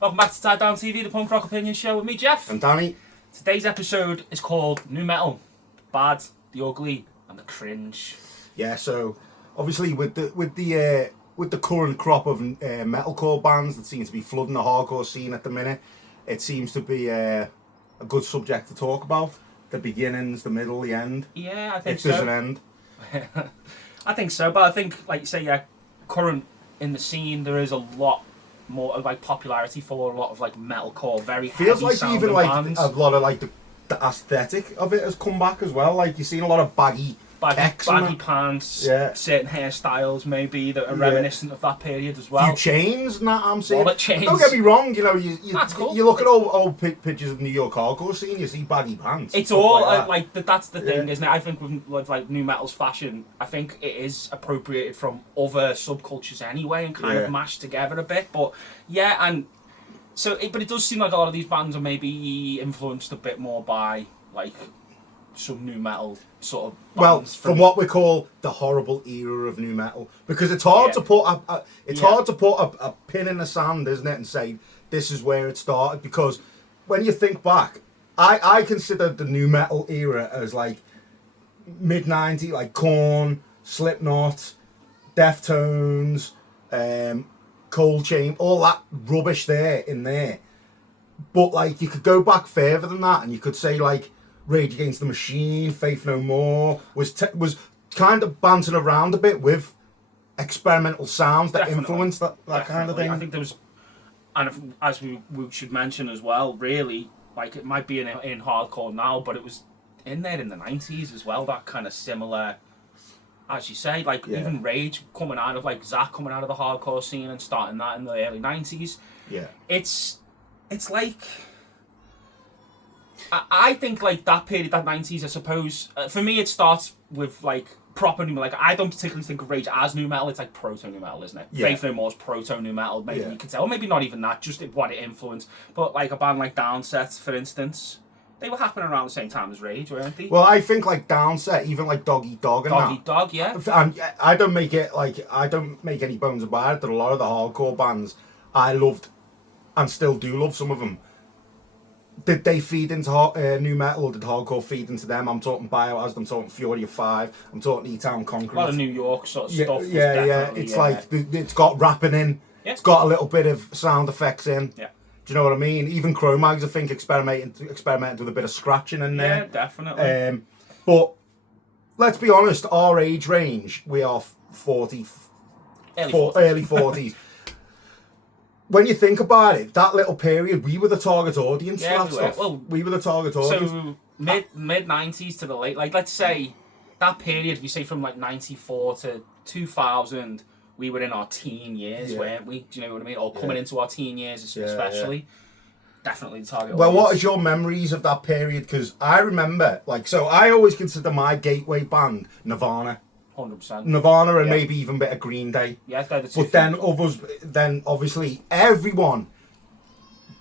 Welcome back to Tie Down TV, the punk rock opinion show with me, Geoff. And Danny. Today's episode is called New Metal, the bad, the ugly, and the cringe. Yeah, so obviously with the current crop of metalcore bands that seem to be flooding the hardcore scene at the minute, it seems to be a good subject to talk about. The beginnings, the middle, the end. Yeah, I think if so. If there's an end. I think so, but I think, like you say, yeah, current in the scene, there is a lot more like popularity for a lot of like metalcore, very feels heavy like even like bands. a lot of like the aesthetic of it has come back as well. Like you're seeing a lot of baggy pants, certain hairstyles maybe that are reminiscent of that period as well. Few chains, and that I'm saying. Wallet chains. Don't get me wrong, you know, That's cool. You look at old pictures of New York hardcore scene, you see baggy pants. It's all like that's the thing, isn't it? I think with like new metal's fashion, I think it is appropriated from other subcultures anyway and kind of mashed together a bit. But yeah, and so but it does seem like a lot of these bands are maybe influenced a bit more by like some new metal sort of bands from what we call the horrible era of new metal, because it's hard to put a pin in the sand, isn't it, and say this is where it started, because when you think back, I consider the new metal era as like mid-90s, like Korn, Slipknot, Deftones, Cold Chain, all that rubbish in there. But like you could go back further than that, and you could say like Rage Against the Machine, Faith No More was kind of bouncing around a bit with experimental sounds that influenced that kind of thing. I think there was, and as we should mention as well, really, like it might be in hardcore now, but it was in there in the 90s as well, that kind of similar, as you say, like even Rage coming out of, like Zach coming out of the hardcore scene and starting that in the early 90s. Yeah. It's like, I think like that period, that 90s, I suppose, for me it starts with like proper new metal. Like I don't particularly think of Rage as new metal, it's like proto new metal, isn't it? Yeah. Faith No More's proto new metal, maybe you could say, or maybe not even that, just what it influenced. But like a band like Downset, for instance, they were happening around the same time as Rage, weren't they? Well, I think like Downset, even like Dog Eat Dog and Dog Eat Dog, yeah. And I don't make any bones about it that a lot of the hardcore bands I loved and still do love some of them. Did they feed into new metal, or did hardcore feed into them? I'm talking Biohazard, I'm talking Fury of 5, I'm talking E-Town Concrete. A lot of New York sort of stuff. Yeah. It's like it's got rapping in. Yeah. It's got a little bit of sound effects in. Yeah. Do you know what I mean? Even Cro-Mags, I think, experimenting with a bit of scratching in there. Yeah, definitely. But let's be honest, our age range, we are 40, early 40s. When you think about it, that little period, we were the target audience for that stuff. Well, we were the target audience. So mid 90s to the late, like let's say that period, if you say from like 94 to 2000, we were in our teen years, weren't we? Do you know what I mean? Or coming into our teen years, especially. Definitely the target audience. Well, what is your memories of that period? Because I remember, like, so I always consider my gateway band Nirvana. 100%. Nirvana and maybe even a bit of Green Day. Yeah, they're the two. But then obviously everyone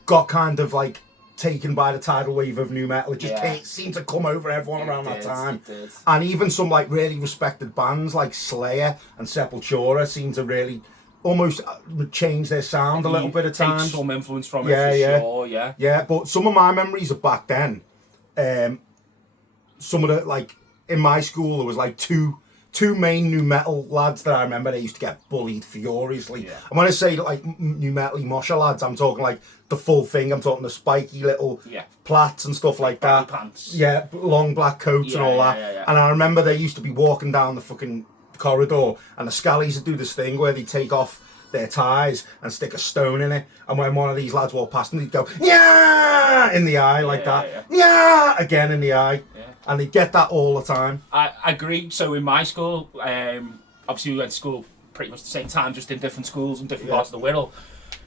got kind of like taken by the tidal wave of new metal. It just seemed to come over everyone around that time. And even some like really respected bands like Slayer and Sepultura seemed to really almost change their sound a little bit at times. Take some influence from it for sure, yeah. Yeah, but some of my memories of back then, some of the, like, in my school there was like two main new metal lads that I remember. They used to get bullied furiously. Yeah. And when I say like new metal-y mosher lads, I'm talking like the full thing. I'm talking the spiky little plaits and stuff like that. Pants. Yeah, long black coats and all that. Yeah. And I remember they used to be walking down the fucking corridor, and the scallies would do this thing where they take off their ties and stick a stone in it, and when one of these lads walked past them, they'd go yeah in the eye like that. Yeah, again in the eye. And they get that all the time. I agree. So in my school, obviously we went to school pretty much the same time, just in different schools in different parts of the world.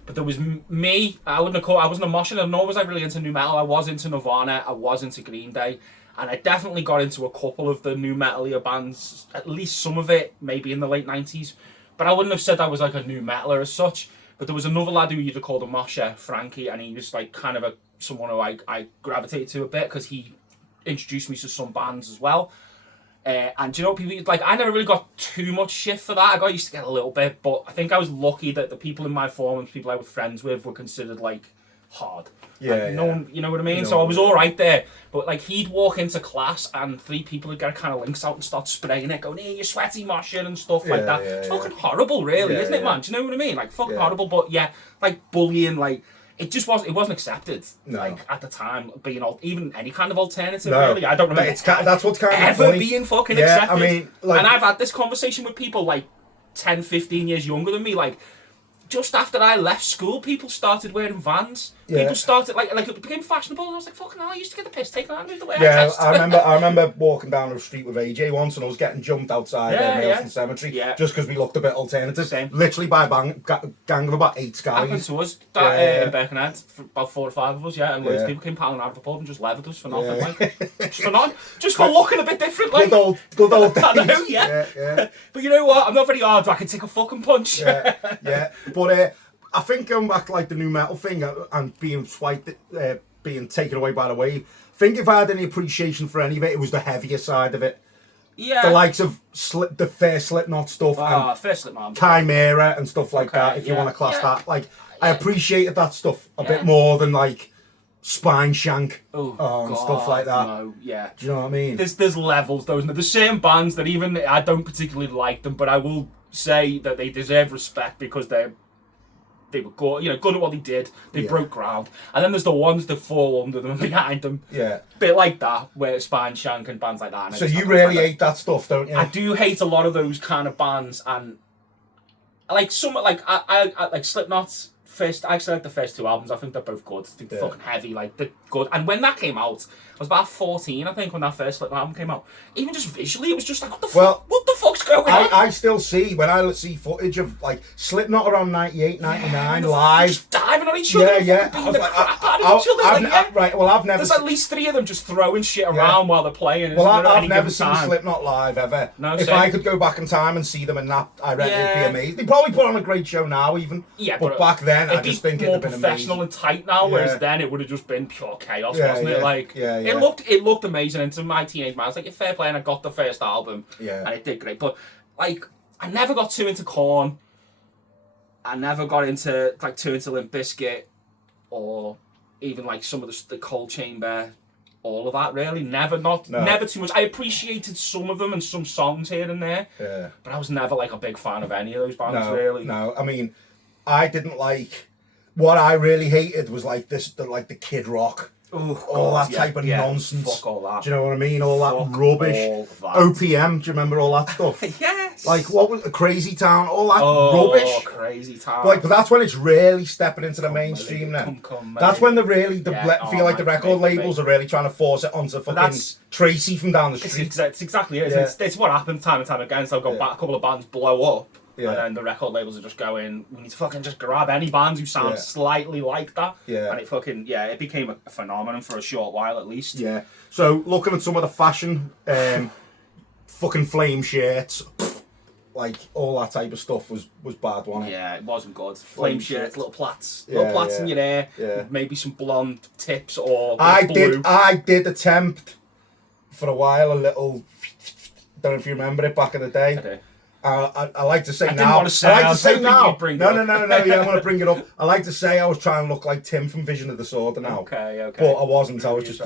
But there was me. I wasn't a mosher, nor was I really into new metal. I was into Nirvana. I was into Green Day, and I definitely got into a couple of the new metal-ier bands. At least some of it, maybe in the late 90s. But I wouldn't have said I was like a new metaler as such. But there was another lad who you'd have called a mosher, Frankie, and he was like kind of someone who I gravitated to a bit because he introduced me to some bands as well. And do you know, people like, I never really got too much shit for that. I got used to get a little bit, but I think I was lucky that the people in my forums, people I was friends with, were considered like hard. Yeah, like, no one, you know what I mean? So I was all right there. But like, he'd walk into class and 3 people would get kind of links out and start spraying it, going, "Hey, you sweaty moshing," and stuff like that. It's fucking horrible, really, isn't it, man? Do you know what I mean? Like, fucking horrible. But yeah, like bullying, like, it just wasn't. It wasn't accepted. No. Like at the time, being even any kind of alternative. Really, I don't remember. That's what's kind of ever funny. being fucking accepted. I mean, like, and I've had this conversation with people like 10, 15 years younger than me. Like, just after I left school, people started wearing Vans. People started like it became fashionable. And I was like, fucking hell, I used to get the piss taken out of me the way I dressed. I remember walking down the street with AJ once, and I was getting jumped outside Milton Cemetery just because we looked a bit alternative. Same. Literally by a gang of about 8 guys. Happened to us in Birkenhead, about 4 or 5 of us, and loads of people came piling out of the pub and just levered us for nothing, like, just for nothing, just for looking a bit different, like. Good old days. I know, yeah. But you know what? I'm not very hard, but I can take a fucking punch. But I think going back to like the new metal thing and being swiped, being taken away by the wave. I think if I had any appreciation for any of it, it was the heavier side of it. Yeah. The likes of the first Slipknot stuff and first Slipknot, Chimera and stuff like that. If you want to class that, like I appreciated that stuff a bit more than like Spine Shank and stuff like that. No, yeah. Do you know what I mean? There's levels, though. There's certain bands that even I don't particularly like them, but I will say that they deserve respect because they were good, good at what they did. They broke ground. And then there's the ones that fall under them and behind them. Yeah. Bit like that, where Spine Shank and bands like that. So you really hate that stuff, don't you? I do hate a lot of those kind of bands, and like some, like I like Slipknot's first. I actually like the first 2 albums. I think they're both good. I think they're fucking heavy, like they're good. And when that came out, I was about 14, I think, when that first Slipknot album came out. Even just visually, it was just like, what the fuck's going on? I still see, when I see footage of like Slipknot around 98, 99 live, just diving on each other, beating the crap out of each other. I've never. There's at least 3 of them just throwing shit around while they're playing. Well, I've never seen Slipknot live ever. No, if I could go back in time and see them in that, I reckon it'd be amazing. They probably put on a great show now, even. Yeah, but back then, I just think it'd have been amazing. More professional and tight now, whereas then it would have just been pure chaos, wasn't it? Like, it looked amazing. And to my teenage man, I was like, fair play, and I got the first album, and it did great. But like, I never got too into Korn. I never got into Limp Bizkit, or even like some of the Cold Chamber, all of that. Really, never too much. I appreciated some of them and some songs here and there. Yeah. But I was never like a big fan of any of those bands. Really. No, I mean, I didn't like. What I really hated was like the Kid Rock. All that type of nonsense. Fuck all that. Do you know what I mean? All that rubbish. All that. OPM, do you remember all that stuff? Yes. Like, what was Crazy Town? All that rubbish. Oh, Crazy Town. But that's when it's really stepping into the mainstream then. That's when the record labels are really trying to force it onto fucking Tracy from down the street. It's exactly it. It's what happens time and time again. So I've got a couple of bands blow up. Yeah. And then the record labels are just going, we need to fucking just grab any bands who sound slightly like that. Yeah. And it became a phenomenon for a short while at least. Yeah. So looking at some of the fashion, fucking flame shirts, like all that type of stuff was bad, wasn't it? Yeah, it wasn't good. Flame shirts, little plaits in your hair, maybe some blonde tips or blue. I did attempt for a while a little, don't know if you remember it back in the day. I do. I like to say I now. I like to say now. No. Yeah, I want to bring it up. I like to say I was trying to look like Tim from Vision of the Sword now. Okay. But I wasn't. I was just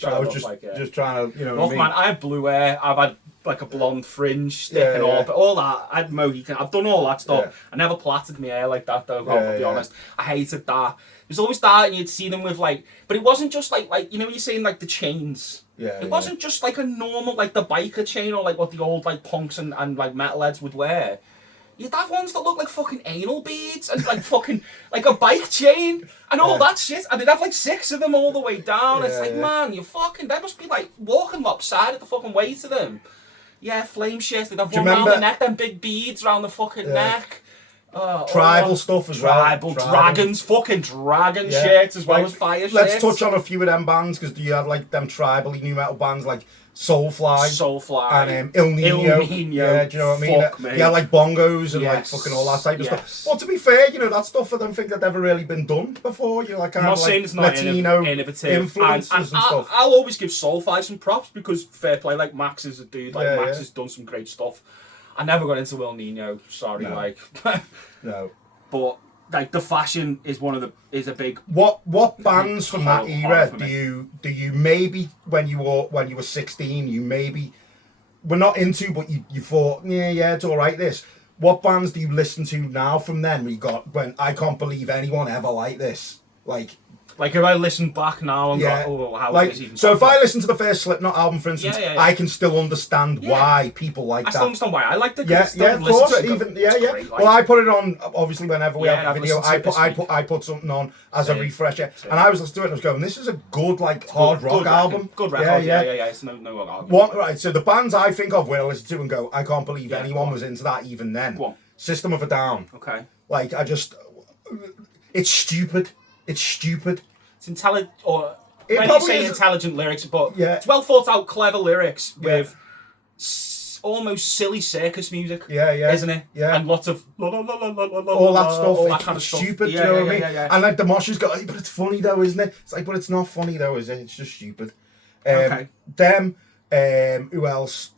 trying to, you know. Look, man, I have blue hair. I've had like a blonde fringe stick and all, but all that. I had Mohican. I've done all that stuff. Yeah. I never plaited my hair like that though. I'll be honest. I hated that. There's always that, and you'd see them with like, but it wasn't just like you're saying like the chains. Yeah. It wasn't just like a normal like the biker chain or like what the old like punks and like metalheads would wear. You'd have ones that look like fucking anal beads and like fucking like a bike chain and all that shit, and they'd have like 6 of them all the way down. It's like, man, you fucking, they must be like walking lopsided the fucking way to them. Yeah, flame shit. They'd have one round the neck, then big beads around the fucking neck. Tribal stuff as well. Tribal dragons, fucking dragon shirts as well as fire shirts. Let's touch on a few of them bands because you had like them tribal new metal bands like Soulfly and Il Nino. Yeah, do you know what I mean? Fuck me. Yeah, like bongos and like fucking all that type of stuff. Well, to be fair, you know, that stuff I don't think had ever really been done before. You're like kind of like it's not Latino innovative influences and stuff. I'll always give Soulfly some props because fair play, like Max is a dude, like Max has done some great stuff. I never got into Il Nino, sorry, like no. But like the fashion is a big. What bands from that era do you maybe when you were 16 you maybe were not into, but you thought yeah it's all right this. What bands do you listen to now from then? When I can't believe anyone ever like this. Like if I listen back now and go, how is this even so if I listen to the first Slipknot album, for instance, I can still understand why people like that. I still understand why I liked it. Of course. Well, I put it on obviously whenever we have a video. I put something on as a refresher, and I was listening to it and I was going, "This is a good hard rock album." Good record. Yeah. It's no argument. Right. So the bands I think of when I listen to and go, "I can't believe anyone was into that even then." System of a Down. Okay. Like it's stupid. It's stupid. It's intelligent, or when you say intelligent lyrics, but it's well thought out, clever lyrics with almost silly circus music. Isn't it? Yeah. And lots of all that stuff. All that kind of stuff. Stupid. Do you know what I mean? And like the moshers go, but it's funny though, isn't it? It's like, but it's not funny though, is it? It's just stupid. Them. Who else?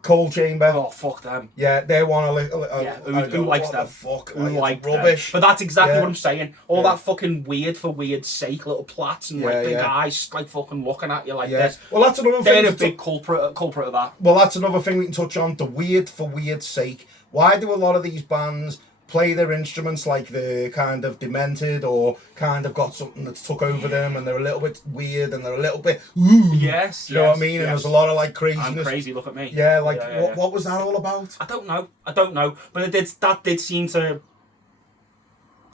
Cold Chamber. Oh, fuck them. Yeah, they want who likes them? Fuck, who like rubbish. But that's exactly what I'm saying. All that fucking weird for weird sake, little plats and big eyes like fucking looking at you like this. Well, that's another thing. They're a big culprit of that. Well, that's another thing we can touch on. The weird for weird sake. Why do a lot of these bands play their instruments like they're kind of demented or kind of got something that's took over them and they're a little bit weird and they're a little bit Yes. You know what I mean? And there's a lot of like craziness. I'm crazy, look at me. Yeah, what was that all about? I don't know. But that did seem to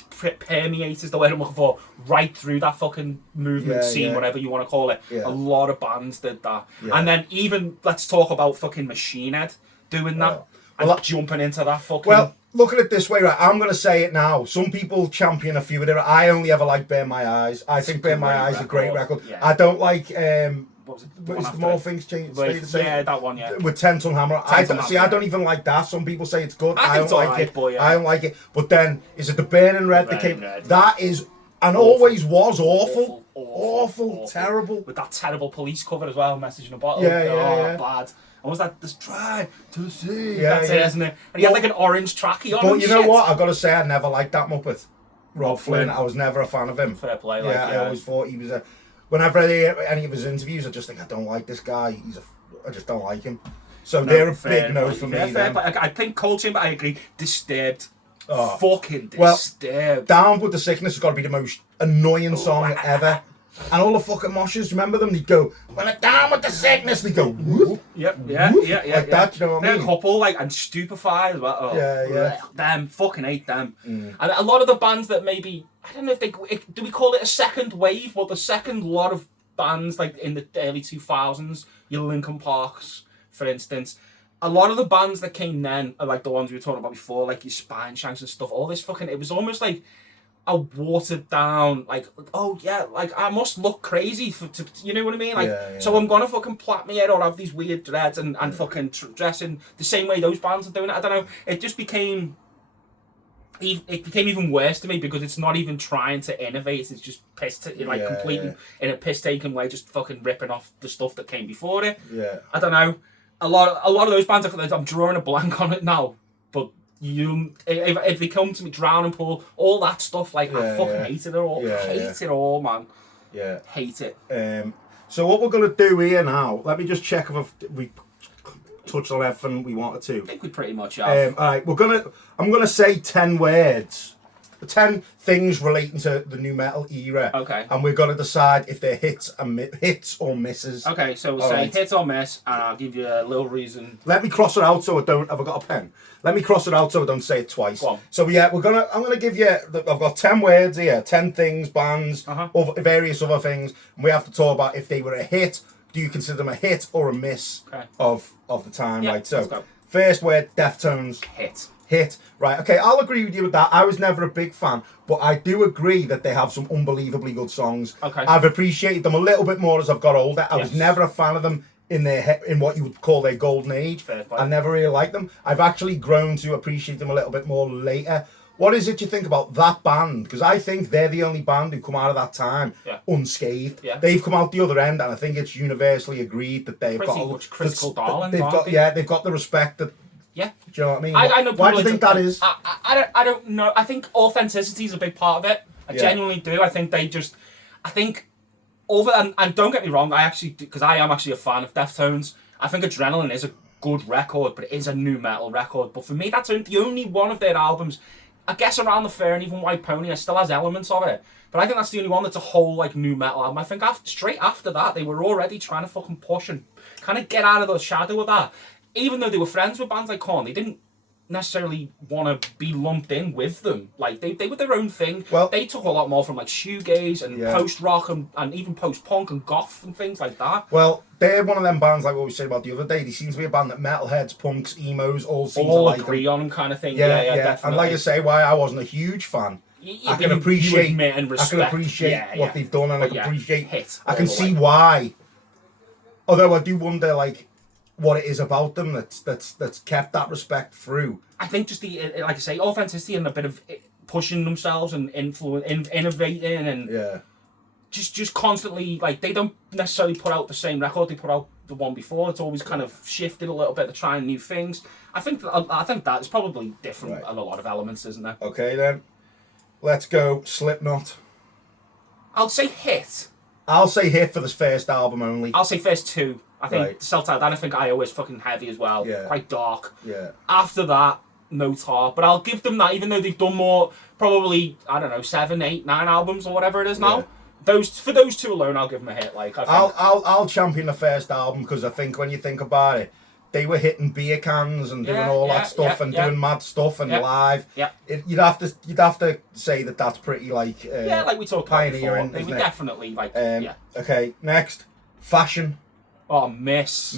permeate is the word I'm looking for, right through that fucking movement scene, whatever you want to call it. A lot of bands did that. And then even let's talk about fucking Machine Head doing that. And jumping into that fucking... Well, look at it this way, right? I'm going to say it now. Some people champion a few of them. I only ever like Burn My Eyes. I think Burn My Eyes is a great record. Yeah. I don't like... what was it? Is the More Things Change? Stay the Same? Yeah, that one, yeah. With 10 Ton Hammer. I don't even like that. Some people say it's good. I don't like it. I don't like it. But then, is it the Burning Red that came... That is... And always was awful. Terrible. With that terrible Police cover as well, Message in a Bottle. Yeah. Bad. And was that this try to see? Yeah, That's it, isn't it? And he had like an orange trackie on. But you know what? I've got to say, I never liked that Muppet. Rob Flynn. I was never a fan of him. Fair play. I always thought he was a... Whenever I hear any of his interviews, I just think, I don't like this guy. I just don't like him. So they're a big no for me. I think Cold Chamber, I agree. Disturbed. Fucking Disturbed. Well, Down with the Sickness has got to be the most annoying song ever. And all the fucking moshers, remember them? They'd go, when I'm down with the sickness, they'd go, whoop. Yep. Like that, you know what I mean? They're a couple, and Stupefy as well. Them, fucking hate them. Mm. And a lot of the bands that maybe, I don't know if do we call it a second wave? Well, the second lot of bands, like in the early 2000s, your Linkin Parks, for instance, a lot of the bands that came then are like the ones we were talking about before, like your Spine Shanks and stuff, all this fucking, it was almost like a watered down, like, oh yeah, like I must look crazy to you know what I mean? Like, so I'm gonna fucking plait my hair or have these weird dreads and fucking dress in the same way those bands are doing it. I don't know. It just became, even worse to me because it's not even trying to innovate. It's just completely in a piss taking way, just fucking ripping off the stuff that came before it. Yeah. I don't know. A lot of those bands, I'm drawing a blank on it now, but. If they come to me, Drowning Pool, all that stuff, I fucking hate it all. Hate it all, man. Yeah. Hate it. So what we're going to do here now, let me just check if we touched on everything we wanted to. I think we pretty much have. Alright, I'm going to say 10 words. 10 things relating to the new metal era. Okay. And we're going to decide if they're hits or misses. Okay, so we'll say hit or miss, and I'll give you a little reason. Let me cross it out so I don't... Have I got a pen? Let me cross it out so I don't say it twice. Go on. So yeah, I'm gonna give you... I've got 10 words here, 10 things, bands, various other things, and we have to talk about if they were a hit. Do you consider them a hit or a miss of the time? Yeah, right, so let's go. First word, Deftones. Hit. hit. Right, okay, I'll agree with you with that. I was never a big fan, but I do agree that they have some unbelievably good songs. Okay. I've appreciated them a little bit more as I've got older. I was never a fan of them in what you would call their golden age. I never really liked them. I've actually grown to appreciate them a little bit more later. What is it you think about that band? Because I think they're the only band who come out of that time unscathed. Yeah. They've come out the other end, and I think it's universally agreed that they've Pretty got much critical darlings, they've aren't got they? they've got the respect that. Yeah. Do you know what I mean? I know. Why do you think that is? I don't know. I think authenticity is a big part of it. I genuinely do. I think and don't get me wrong. Because I am actually a fan of Deftones. I think Adrenaline is a good record, but it is a new metal record. But for me, that's the only one of their albums. I guess Around the Fair and even White Pony still has elements of it. But I think that's the only one that's a whole like new metal album. I think straight after that, they were already trying to fucking push and kind of get out of the shadow of that. Even though they were friends with bands like Korn, they didn't necessarily want to be lumped in with them. Like they were their own thing. Well, they took a lot more from like shoegaze and post-rock and even post-punk and goth and things like that. Well, they're one of them bands like what we said about the other day. They seem to be a band that metalheads, punks, emos all seem to like agree them. on them kind of thing. Yeah. Definitely. And like I say, why I wasn't a huge fan. I can appreciate what they've done, and I can appreciate. I can see why. Although I do wonder, like, what it is about them that's kept that respect through. I think just like I say, authenticity and a bit of pushing themselves and innovating and just constantly, like, they don't necessarily put out the same record they put out the one before. It's always kind of shifted a little bit to trying new things. I think that is probably different in a lot of elements, isn't it? Okay then, let's go Slipknot. I'll say hit. I'll say hit for this first album only. I'll say first two. I think Self-Titled, and I think I.O. is fucking heavy as well. Yeah. Quite dark. Yeah. After that, no tar. But I'll give them that, even though they've done more, probably, I don't know, 7, 8, 9 albums or whatever it is now. Yeah. For those two alone, I'll give them a hit. Like, I'll champion the first album, because I think when you think about it, they were hitting beer cans and doing all that stuff and doing mad stuff and live. Yeah. You'd have to say that that's pretty like like we talked about before. pioneering. They were definitely like Okay, next, fashion. Oh, miss.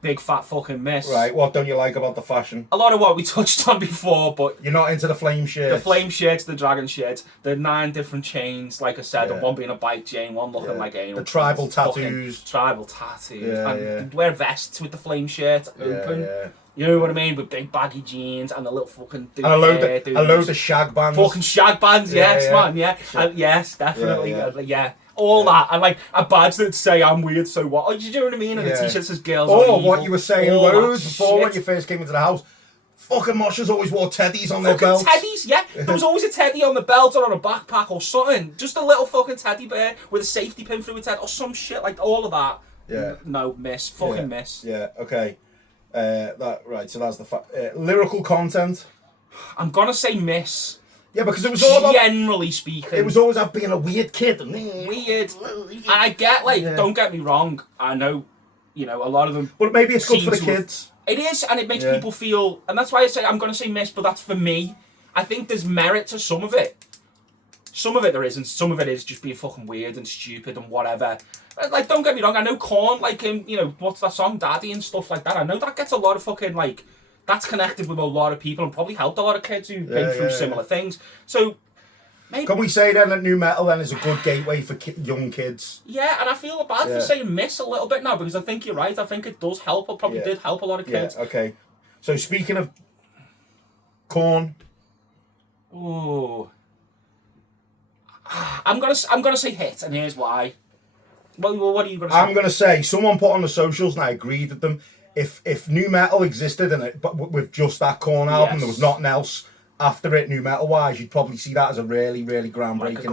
Big fat fucking miss. Right, what don't you like about the fashion? A lot of what we touched on before, but... You're not into the flame shirts? The flame shirts, the dragon shirts, the 9 different chains, like I said, and one being a bike chain, one looking like anal. The tribal tattoos. Tribal tattoos. And wear vests with the flame shirt open. Yeah. You know what I mean? With big baggy jeans and the little fucking... And a load of shag bands. Fucking shag bands, yes, man, And yes, definitely, all that, and like a badge that say I'm weird, so what? Oh, do you know what I mean? And the t-shirt says girls. Oh, what you were saying loads before when you first came into the house. Fucking moshers always wore teddies on their belts. Teddies, yeah. There was always a teddy on the belt or on a backpack or something. Just a little fucking teddy bear with a safety pin through its head or some shit, like all of that. Yeah. No, miss. Fucking miss. Yeah, okay. So that's the lyrical content. I'm gonna say miss. Yeah, because it was all about... Generally speaking. It was always about being a weird kid. Weird. And I get, like, don't get me wrong, I know, a lot of them... But maybe it's good for the kids. It is, and it makes people feel... And that's why I say I'm going to say miss, but that's for me. I think there's merit to some of it. Some of it there is, and some of it is just being fucking weird and stupid and whatever. Like, don't get me wrong, I know Korn, like, what's that song, Daddy and stuff like that. I know that gets a lot of fucking, like... That's connected with a lot of people and probably helped a lot of kids who've been through similar things. So, maybe... Can we say then that new metal then is a good gateway for young kids? Yeah, and I feel bad for saying miss a little bit now, because I think you're right. I think it does help. It probably did help a lot of kids. Yeah, okay. So speaking of Korn... Ooh. I'm gonna say hit, and here's why. What are you gonna say? I'm gonna say, someone put on the socials, and I agreed with them, if new metal existed but with just that Korn album, there was nothing else after it, new metal wise, you'd probably see that as a really, really groundbreaking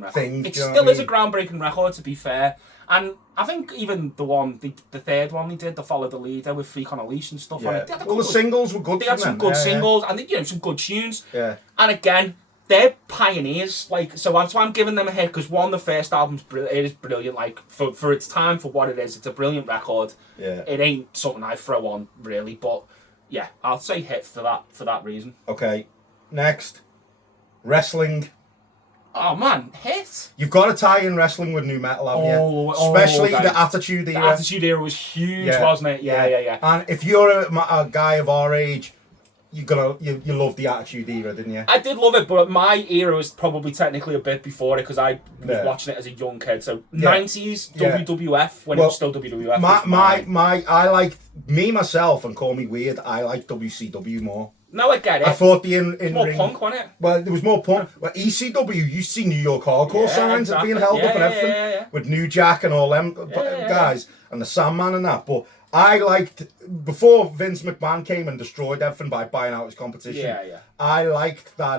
record. Thing. It still is a groundbreaking record, to be fair. And I think even the third one they did, the Follow the Leader with Freak on a Leash and stuff on it. The singles were good. They had some good singles and some good tunes. Yeah. And again, they're pioneers, so that's why I'm giving them a hit, because the first album's it is brilliant, like for its time, for what it is, it's a brilliant record. Yeah. It ain't something I throw on really, but yeah, I'll say hit for that reason. Okay, next, wrestling. Oh man, hit. You've got to tie in wrestling with new metal, haven't you? Especially the Attitude Era. The Attitude Era was huge, wasn't it? Yeah. And if you're a guy of our age, you love the Attitude Era, didn't you? I did love it, but my era was probably technically a bit before it because I was watching it as a young kid. So 90s WWF when it was still WWF. I like myself, and call me weird. I like WCW more. No, I get it. I thought the in more ring, punk, wasn't it? Well, there was more punk. Well, ECW, you see New York hardcore signs being held up and everything with New Jack and all them guys and the Sandman and that. But I liked before Vince McMahon came and destroyed everything by buying out his competition. I liked that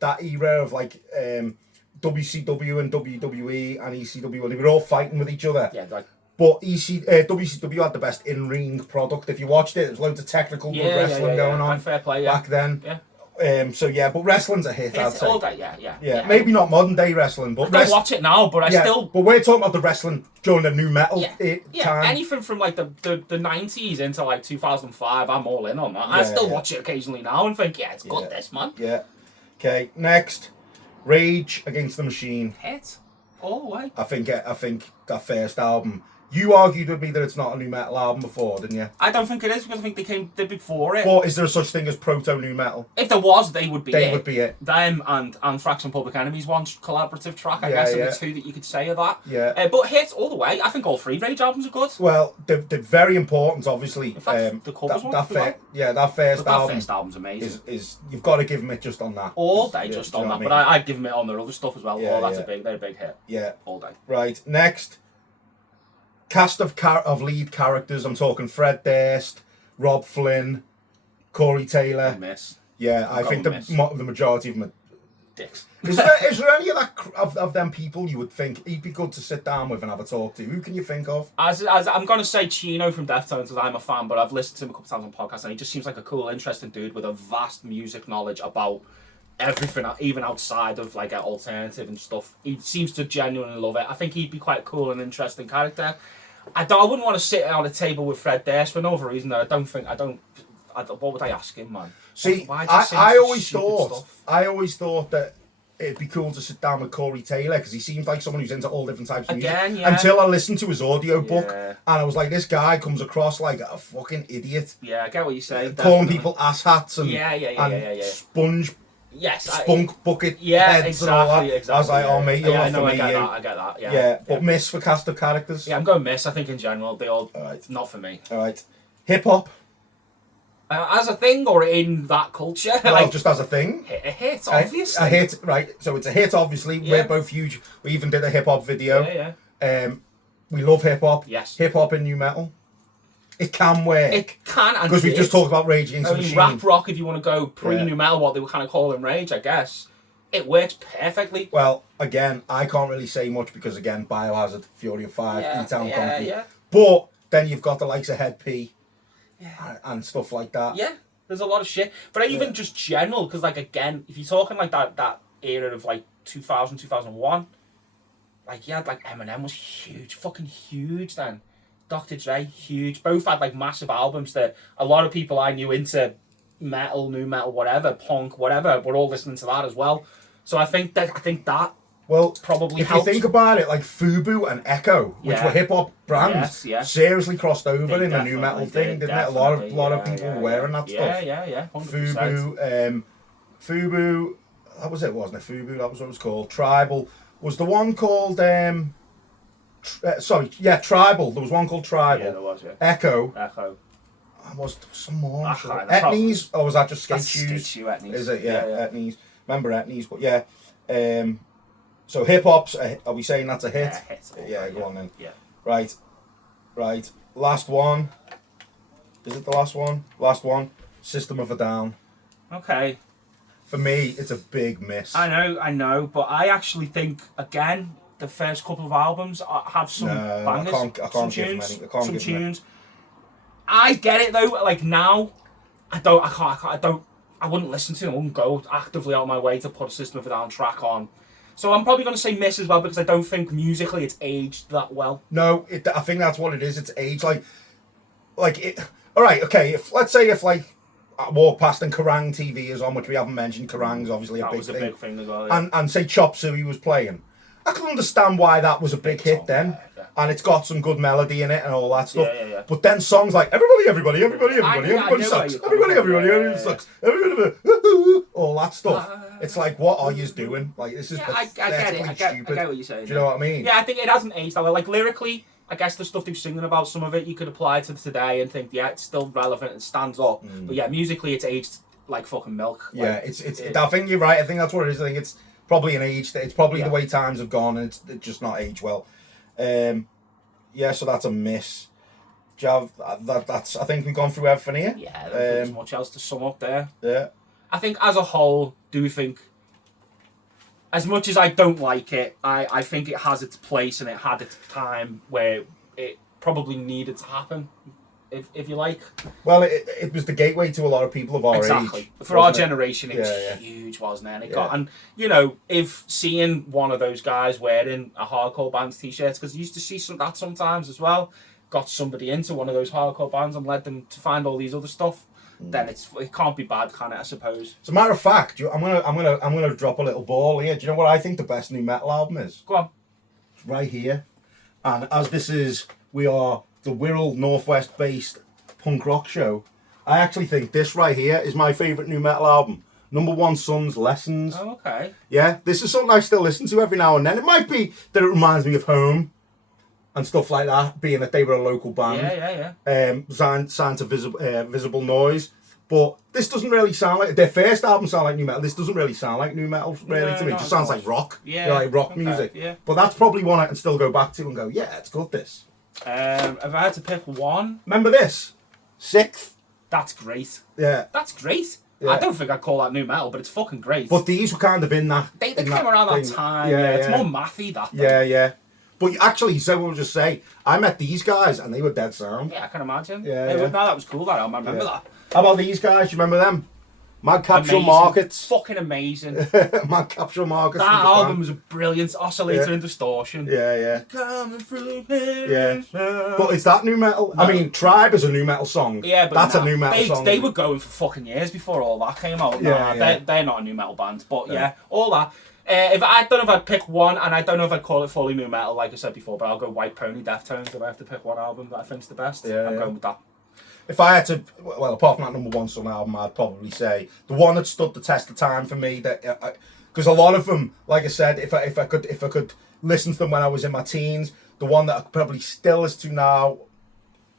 that era of like WCW and WWE and ECW, and they were all fighting with each other. Yeah, like. But WCW had the best in-ring product. If you watched it, there was loads of technical good wrestling going on fair play, back then. But wrestling's a hit, I'd say. All day, yeah. Maybe not modern day wrestling, but I don't watch it now, but I still. But we're talking about the wrestling during the new metal time. Anything from like the 90s into like 2005, I'm all in on that. I still watch it occasionally now and think, it's good, this man. Yeah. Okay, next, Rage Against the Machine. Hit all the way. I think that first album. You argued with me that it's not a new metal album before, didn't you? I don't think it is because I think they came before it. But is there such thing as proto new metal? If there was, they would be They would be it. Them and Anthrax and Public Enemy's one collaborative track, I guess, are the two that you could say of that. Yeah. But hits all the way. I think all three Rage albums are good. Well, they're very important, obviously. In fact, the covers that first album. That first album's amazing. Is you've got to give them it just on that. All day, just on that. But I'd give them it on their other stuff as well. They're a big hit. Yeah. All day. Right. Next. Cast of lead characters. I'm talking Fred Durst, Rob Flynn, Corey Taylor. Miss. Yeah, I think the majority of them are dicks. Is there any of that of them people you would think he'd be good to sit down with and have a talk to? Who can you think of? As I'm gonna say Chino from Deftones because I'm a fan, but I've listened to him a couple times on podcasts and he just seems like a cool, interesting dude with a vast music knowledge about everything, even outside of like alternative and stuff. He seems to genuinely love it. I think he'd be quite a cool and interesting character. I wouldn't want to sit on a table with Fred Durst for no other reason that I don't. What would I ask him, man? See, I always thought that it'd be cool to sit down with Corey Taylor because he seems like someone who's into all different types of music. Until I listened to his audiobook and I was like, this guy comes across like a fucking idiot. Yeah, I get what you say. Calling people asshats and sponge. Yes, spunk bucket heads and all that. Exactly. I was like, oh mate, you're not for me. I get that. Yeah, but miss for cast of characters. Yeah, I'm going miss. I think in general they all not for me. All right, hip hop. As a thing or in that culture? Well, just as a thing. A hit, obviously. A hit, right? So it's a hit, obviously. Yeah. We're both huge. We even did a hip hop video. Yeah. We love hip hop. Yes. Hip hop in new metal. It can work. It can, because we just talked about Rage Against the Machine. Rap rock, if you want to go pre-new metal, what they were kind of calling Rage, I guess. It works perfectly. Well, again, I can't really say much because again, Biohazard, Fury of 5, E-Town Company. Yeah. But then you've got the likes of Head P. And stuff like that. Yeah, there's a lot of shit. But even just general, because like again, if you're talking like that era of like 2000, 2001, like you had like Eminem was huge, fucking huge then. Dr. Dre, huge. Both had like massive albums that a lot of people I knew into metal, new metal, whatever, punk, whatever, were all listening to that as well. So I think that probably if helped. You think about it, like Fubu and Echo, which were hip hop brands, seriously crossed over in the new metal thing, didn't it? A lot of people were wearing that stuff. Yeah. 100%. Fubu, that was it, wasn't it? Fubu, that was what it was called. Tribal was the one called. Tribal. There was one called Tribal. Yeah, there was. Yeah. Echo. Was some more? Etnies, or was that just Skate Shoes? Is it? Yeah, Etnies. Remember Etnies? But yeah. So hip hop's. Are we saying that's a hit? Yeah, go on then. Yeah. Right. Last one. Is it the last one? Last one. System of a Down. Okay. For me, it's a big miss. I know, but I actually think again the first couple of albums have some bangers, I can't give some tunes. I get it though. Like now, I wouldn't listen to them. I wouldn't go actively out of my way to put a System of a Down track on. So I'm probably going to say miss as well because I don't think musically it's aged that well. No, I think that's what it is. It's aged like it. All right, okay. Let's say I walk past and Kerrang TV is on, which we haven't mentioned. Kerrang's obviously a big thing. That was a big thing as well. Yeah. And say Chop Suey was playing. I can understand why that was a big hit then. Yeah. And it's got some good melody in it and all that stuff. Yeah. But then songs like everybody sucks. Everybody sucks. All that stuff. It's like, what are you doing? Like, this is pathetically stupid. I get what you're saying. Do you know what I mean? Yeah, I think it hasn't aged that well. Like, lyrically, I guess the stuff they're singing about, some of it you could apply to today and think, yeah, it's still relevant and stands up. But yeah, musically, it's aged like fucking milk. Like, Yeah, it's. I think you're right. I think that's what it is. I think it's probably an age. It's probably the way times have gone, and it's just not aged well. Yeah, so that's a miss. That's. I think we've gone through everything here. Yeah, I don't think there's much else to sum up there. Yeah. I think as a whole, do think, as much as I don't like it, I think it has its place and it had its time where it probably needed to happen, if you like. Well, it was the gateway to a lot of people of our age. Exactly. For our generation, it was huge, wasn't it? And, and, you know, if seeing one of those guys wearing a hardcore band's t-shirts, because you used to see that sometimes as well, got somebody into one of those hardcore bands and led them to find all these other stuff, then it can't be bad, can it? I suppose. As a matter of fact, I'm gonna drop a little ball here. Do you know what I think the best new metal album is? Go on. It's right here, and as we are the Wirral Northwest based punk rock show, I actually think this right here is my favourite new metal album. Number One Son's Lessons. Oh, okay. Yeah, this is something I still listen to every now and then. It might be that it reminds me of home and stuff like that, being that they were a local band. Signed to Visible Noise. But this doesn't really sound like... Their first album sounded like new metal. This doesn't really sound like new metal, really, to me. It just sounds like rock. Yeah. Like rock music. Yeah. But that's probably one I can still go back to and go, yeah, it's good, this. If I had to pick one... Remember this? Sixth. That's great. Yeah. That's great. Yeah. I don't think I'd call that new metal, but it's fucking great. But these were kind of in that... They came around that time. Yeah. It's more mathy, that. Yeah. But actually, you said what I was just saying. I met these guys and they were dead sound. Yeah, I can imagine. Yeah. No, that was cool, that album. I remember that. How about these guys? You remember them? Mad Capsule Markets. Fucking amazing. Mad Capsule Markets. That album was a brilliant oscillator and distortion. Yeah. Coming through here. Yeah. But is that new metal? No. I mean, Tribe is a new metal song. Yeah, but that's a new metal song. They were going for fucking years before all that came out. They're not a new metal band. But all that. If I don't know if I'd pick one, and I don't know if I'd call it fully new metal, like I said before, but I'll go White Pony, Deftones. If I have to pick one album that I think's the best, I'm going with that. If I had to, well, apart from that Number One Son album, I'd probably say the one that stood the test of time for me. That because a lot of them, like I said, if I could listen to them when I was in my teens, the one that I could probably still listen to now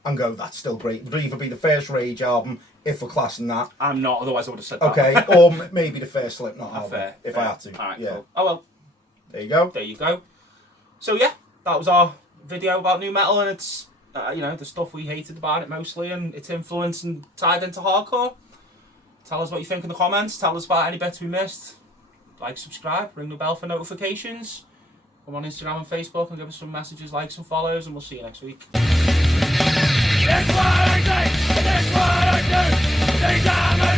and go, that's still great, would either be the first Rage album, if we're classing that. I'm not, otherwise I would have said that. Okay, or maybe the first Slipknot album, fair. I had to. Alright, yeah. cool. Oh well. There you go. So yeah, that was our video about new metal, and it's the stuff we hated about it mostly, and its influence and tied into hardcore. Tell us what you think in the comments. Tell us about any bets we missed. Like, subscribe, ring the bell for notifications. Come on Instagram and Facebook and give us some messages, likes and follows, and we'll see you next week. That's what I say, that's what I do. These are my